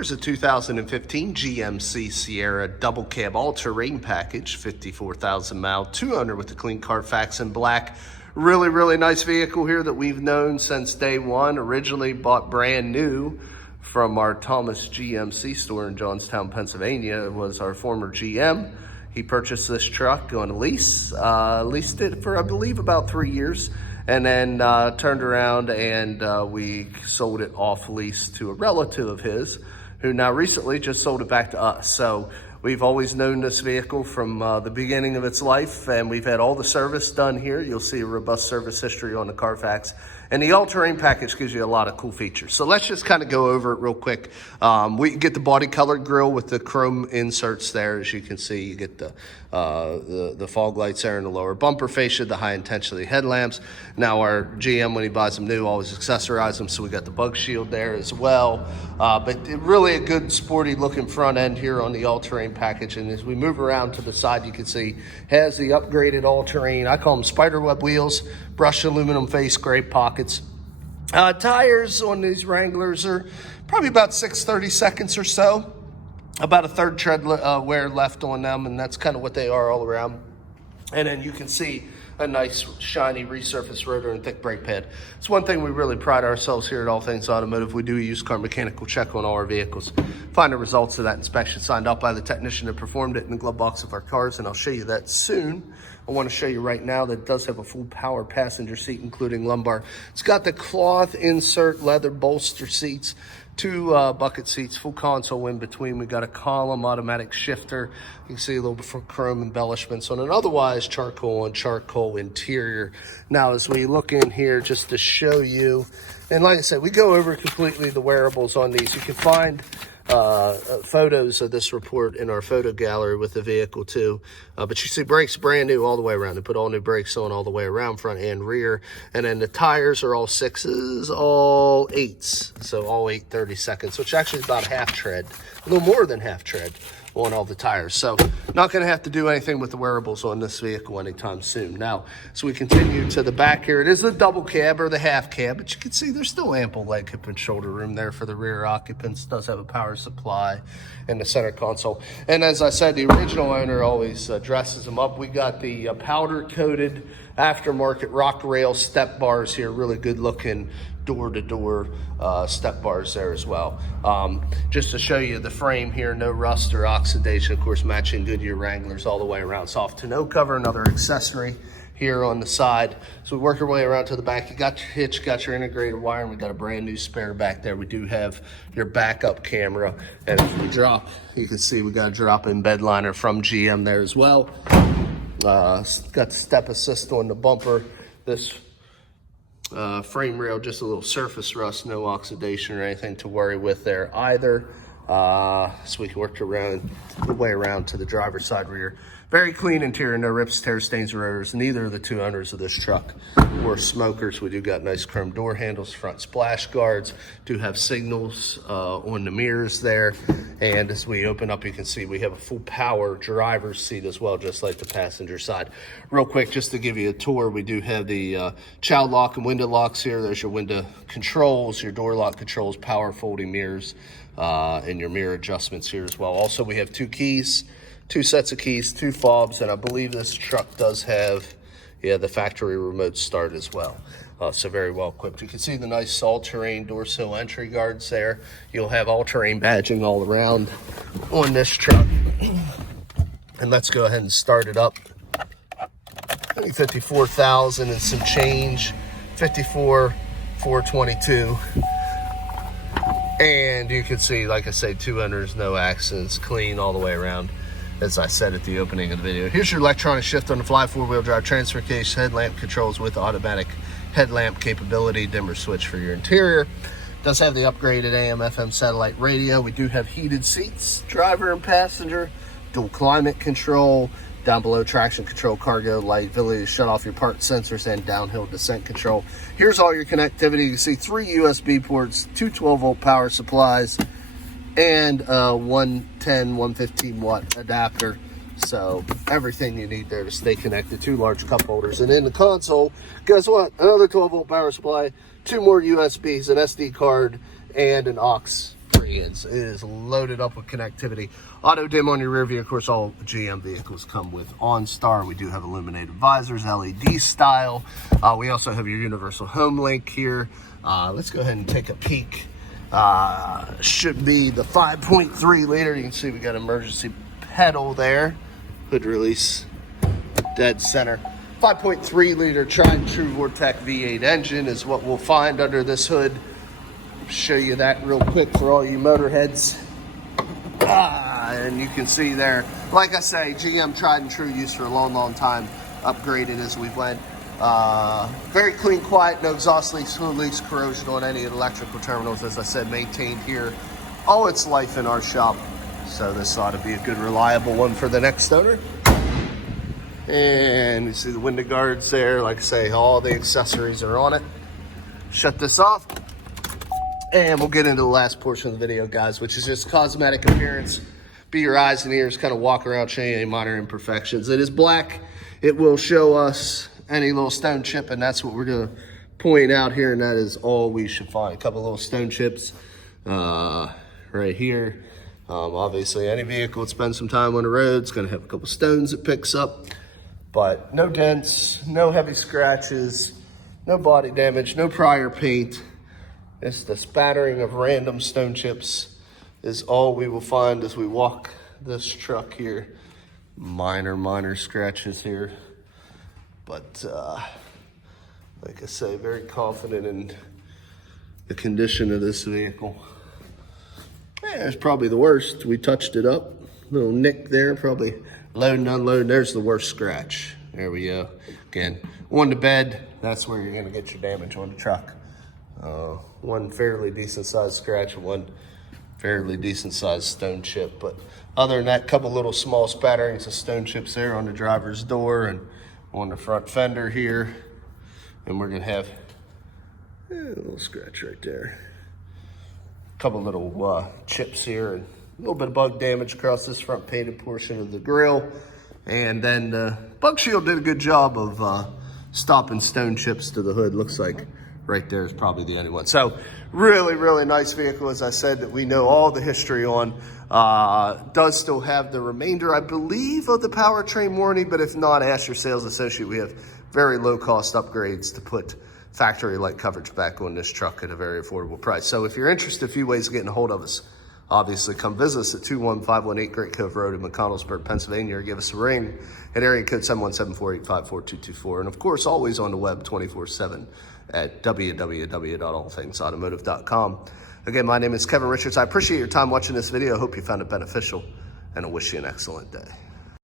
Here's a 2015 GMC Sierra double cab all-terrain package, 54,000 mile, 200 with the clean CarFax in black. Really nice vehicle here that we've known since day one. Originally bought brand new from our Thomas GMC store in Johnstown, Pennsylvania. It was our former GM. He purchased this truck on a lease, leased it for, I believe, about 3 years, and then turned around and we sold it off lease to a relative of his, who now recently just sold it back to us. So we've always known this vehicle from the beginning of its life, and we've had all the service done here. You'll see a robust service history on the CarFax. And the all-terrain package gives you a lot of cool features. So let's just kind of go over it real quick. We get the body colored grille with the chrome inserts there. As you can see, you get the fog lights there in the lower bumper fascia, the high intensity headlamps. Now our GM, when he buys them new, always accessorize them. So we got the bug shield there as well. But really a good sporty looking front end here on the all-terrain package. And as we move around to the side, you can see has the upgraded all-terrain, I call them spiderweb wheels, brushed aluminum face, great pockets. Tires on these Wranglers are probably about 6/32 or so. About a third tread wear left on them, and that's kind of what they are all around. And then you can see a nice shiny resurfaced rotor and thick brake pad. It's one thing we really pride ourselves here at All Things Automotive. We do a used car mechanical check on all our vehicles. Find the results of that inspection signed off by the technician that performed it in the glove box of our cars, and I'll show you that soon. I want to show you right now that it does have a full power passenger seat, including lumbar. It's got the cloth insert leather bolster seats, two bucket seats, full console in between. We got a column automatic shifter. You can see a little bit of chrome embellishments on an otherwise charcoal on charcoal interior. Now, as we look in here, just to show you, and like I said, we go over completely the wearables on these. You can find photos of this report in our photo gallery with the vehicle too. But you see brakes brand new all the way around. They put all new brakes on all the way around, front and rear. And then the tires are all 6s, all 8s. So all 8/32, which actually is about half tread, a little more than half tread on all the tires. So not going to have to do anything with the wearables on this vehicle anytime soon. Now, as we continue to the back here, it is the double cab or the half cab, but you can see there's still ample leg, hip, and shoulder room there for the rear occupants. It does have a power supply in the center console. And as I said, the original owner always dresses them up. We got the powder coated aftermarket rock rail step bars here, really good looking door-to-door step bars there as well. Just to show you the frame here, no rust or oxidation. Of course, matching GoodYear Wranglers all the way around. Soft tonneau cover, another accessory here on the side. So we work our way around to the back. You got your hitch, got your integrated wiring. We got a brand new spare back there. We do have your backup camera. And if we drop, you can see we got a drop-in bed liner from GM there as well. Got step assist on the bumper. This frame rail, just a little surface rust, no oxidation or anything to worry with there either. So we can work around the way around to the driver's side rear. Very clean interior, no rips, tears, stains, or errors. Neither of the two owners of this truck were smokers. We do got nice chrome door handles, front splash guards, do have signals on the mirrors there. And as we open up, you can see we have a full power driver's seat as well, just like the passenger side. Real quick, just to give you a tour, we do have the child lock and window locks here. There's your window controls, your door lock controls, power folding mirrors, and your mirror adjustments here as well. Also, we have 2 keys, 2 sets of keys, 2 fobs, and I believe this truck does have, the factory remote start as well. So very well equipped. You can see the nice all-terrain door sill entry guards there. You'll have all-terrain badging all around on this truck. And let's go ahead and start it up. I think 54,000 and some change, 54,422. And you can see, like I say, 2 owners, no accidents, clean all the way around, as I said at the opening of the video. Here's your electronic shift on the fly, 4-wheel drive transfer case, headlamp controls with automatic headlamp capability, dimmer switch for your interior. Does have the upgraded AM/FM satellite radio. We do have heated seats, driver and passenger, dual climate control, down below traction control, cargo light, ability to shut off your park sensors, and downhill descent control. Here's all your connectivity. You can see 3 USB ports, 2 12-volt power supplies, and a 110, 115 watt adapter. So everything you need there to stay connected. 2 large cup holders. And in the console, guess what? Another 12-volt power supply, 2 more USBs, an SD card, and an aux 3 experience. It is loaded up with connectivity. Auto dim on your rear view. Of course, all GM vehicles come with OnStar. We do have illuminated visors, LED style. We also have your universal home link here. Let's go ahead and take a peek. Should be the 5.3 liter. You can see we got emergency pedal there. Hood release, dead center. 5.3 liter tried and true Vortec V8 engine is what we'll find under this hood. Show you that real quick for all you motorheads. And you can see there, like I say, GM tried and true, used for a long time, upgraded as we went. Very clean, quiet, no exhaust leaks, fluid leaks, corrosion on any of the electrical terminals. As I said, maintained here all its life in our shop. So this ought to be a good, reliable one for the next owner. And you see the window guards there. Like I say, all the accessories are on it. Shut this off. And we'll get into the last portion of the video, guys, which is just cosmetic appearance. Be your eyes and ears, kind of walk around, show you any minor imperfections. It is black. It will show us any little stone chip, and that's what we're going to point out here, and that is all we should find. A couple little stone chips right here. Obviously, any vehicle that spends some time on the road is going to have a couple stones it picks up. But no dents, no heavy scratches, no body damage, no prior paint. It's the spattering of random stone chips is all we will find as we walk this truck here. Minor scratches here. But like I say, very confident in the condition of this vehicle. Yeah, it's probably the worst. We touched it up. Little nick there, probably load and unload. There's the worst scratch. There we go. Again, on the bed, that's where you're gonna get your damage on the truck. One fairly decent sized scratch and one fairly decent sized stone chip. But other than that, couple little small spatterings of stone chips there on the driver's door and on the front fender here. And we're gonna have a little scratch right there. Couple little chips here and a little bit of bug damage across this front painted portion of the grill. And then the Bug Shield did a good job of stopping stone chips to the hood. Looks like right there is probably the only one. So really nice vehicle, as I said, that we know all the history on. Does still have the remainder, I believe, of the powertrain warranty, but if not, ask your sales associate. We have very low cost upgrades to put factory like coverage back on this truck at a very affordable price. So if you're interested, a few ways of getting a hold of us. Obviously, come visit us at 21518 Great Cove Road in McConnellsburg, Pennsylvania, or give us a ring at area code 717-485-4224. And of course, always on the web 24/7 at www.allthingsautomotive.com. Again, my name is Kevin Richards. I appreciate your time watching this video. I hope you found it beneficial, and I wish you an excellent day.